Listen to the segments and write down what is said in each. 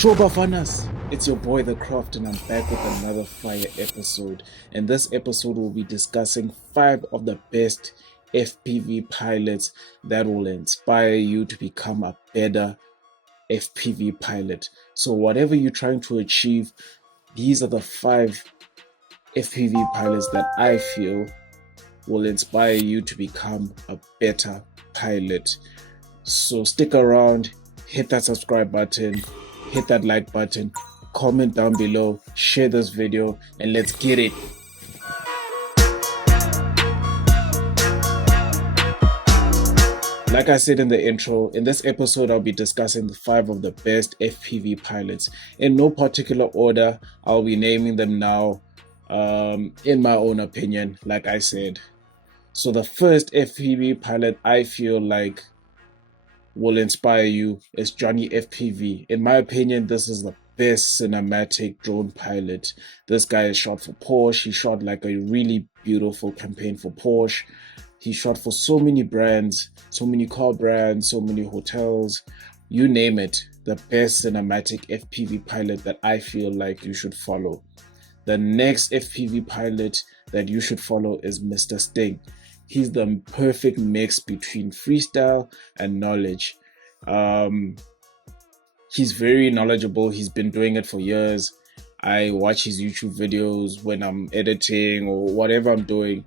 Shobafanas, it's your boy The Craft, and I'm back with another fire episode. In this episode, we'll be discussing 5 of the best FPV pilots that will inspire you to become a better FPV pilot. So, whatever you're trying to achieve, these are the 5 FPV pilots that I feel will inspire you to become a better pilot. So, stick around, hit that subscribe button, hit that like button, comment down below, share this video, and let's get it. Like I said in the intro, in this episode I'll be discussing the 5 of the best FPV pilots. In no particular order, I'll be naming them now, in my own opinion, like I said. So the first FPV pilot I feel like will inspire you is Johnny FPV. In my opinion, this is the best cinematic drone pilot. This guy is shot for Porsche. He shot like a really beautiful campaign for Porsche. He shot for so many brands, so many car brands, so many hotels, you name it. The best cinematic FPV pilot that I feel like you should follow. The next FPV pilot that you should follow is Mr. Sting. He's the perfect mix between freestyle and knowledge. He's very knowledgeable. He's been doing it for years. I watch his YouTube videos when I'm editing or whatever I'm doing.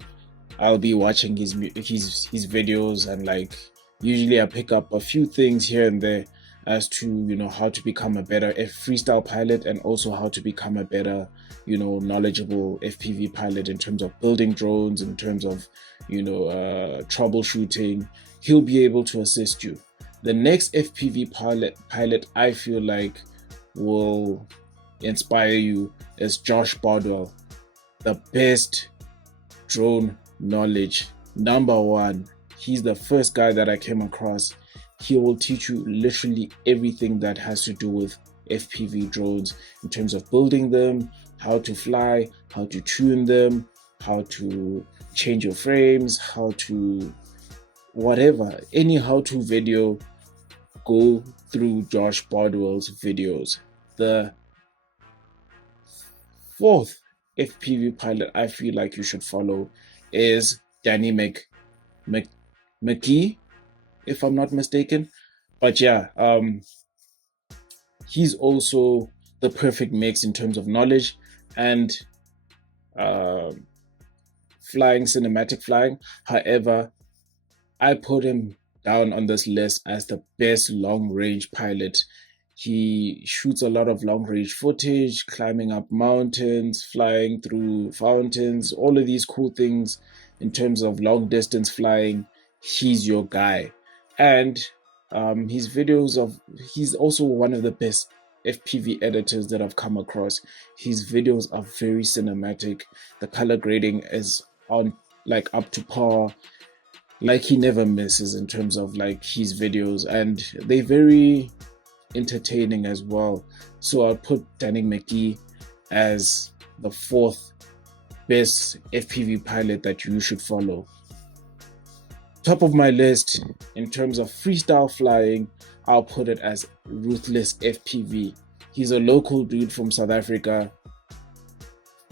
I'll be watching his videos, and like usually I pick up a few things here and there as to how to become a better freestyle pilot, and also how to become a better knowledgeable FPV pilot in terms of building drones, in terms of troubleshooting. He'll be able to assist you. The next FPV pilot I feel like will inspire you is Josh Bardwell. The best drone knowledge, number one. He's the first guy that I came across. He will teach you literally everything that has to do with FPV drones, in terms of building them, how to fly, how to tune them, how to change your frames, how to whatever, any how-to video, go through Josh Bardwell's videos. The fourth FPV pilot I feel like you should follow is DCMcke, if I'm not mistaken. But yeah, he's also the perfect mix in terms of knowledge and flying, cinematic flying. However, I put him down on this list as the best long-range pilot. He shoots a lot of long-range footage, climbing up mountains, flying through fountains, all of these cool things in terms of long-distance flying. He's your guy. And he's also one of the best FPV editors that I've come across. His videos are very cinematic. The color grading is on like up to par. Like, he never misses in terms of like his videos, and they're very entertaining as well. So I'll put DCMcke as the fourth best FPV pilot that you should follow. Top of my list in terms of freestyle flying, I'll put it as Ruthless FPV. He's a local dude from South Africa.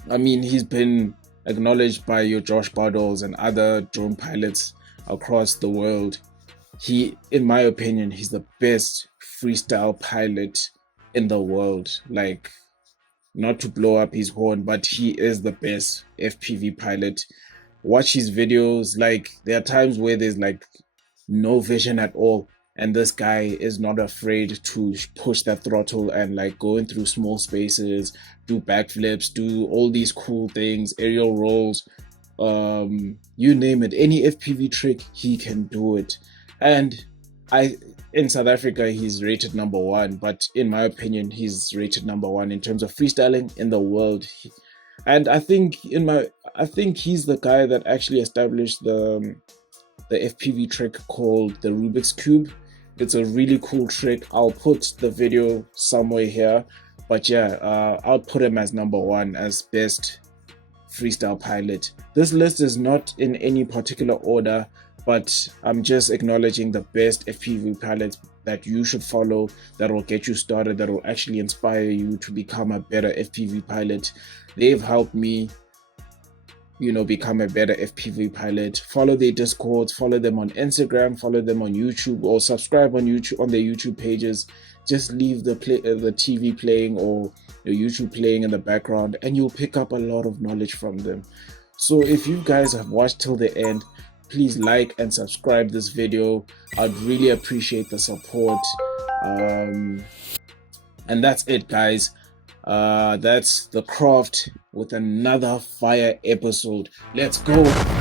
I mean, he's been acknowledged by your Josh Bardwells and other drone pilots across the world. In my opinion, he's the best freestyle pilot in the world. Like, not to blow up his horn, but he is the best FPV pilot. Watch his videos. Like, there are times where there's like no vision at all, and this guy is not afraid to push that throttle and like going through small spaces, do backflips, do all these cool things, aerial rolls, you name it, any FPV trick, he can do it. And in South Africa, he's rated number 1, but in my opinion, he's rated number 1 in terms of freestyling in the world. And I think he's the guy that actually established the FPV trick called the Rubik's Cube. It's a really cool trick. I'll put the video somewhere here, but yeah, I'll put him as number 1 as best freestyle pilot. This list is not in any particular order. but I'm just acknowledging the best FPV pilots that you should follow, that will get you started, that will actually inspire you to become a better FPV pilot. They've helped me, become a better FPV pilot. Follow their Discords, follow them on Instagram, follow them on YouTube, or subscribe on YouTube, on their YouTube pages. Just leave the TV playing or the YouTube playing in the background, and you'll pick up a lot of knowledge from them. So if you guys have watched till the end, please like and subscribe this video. I'd really appreciate the support. And that's it, guys. That's the craft with another fire episode. Let's go.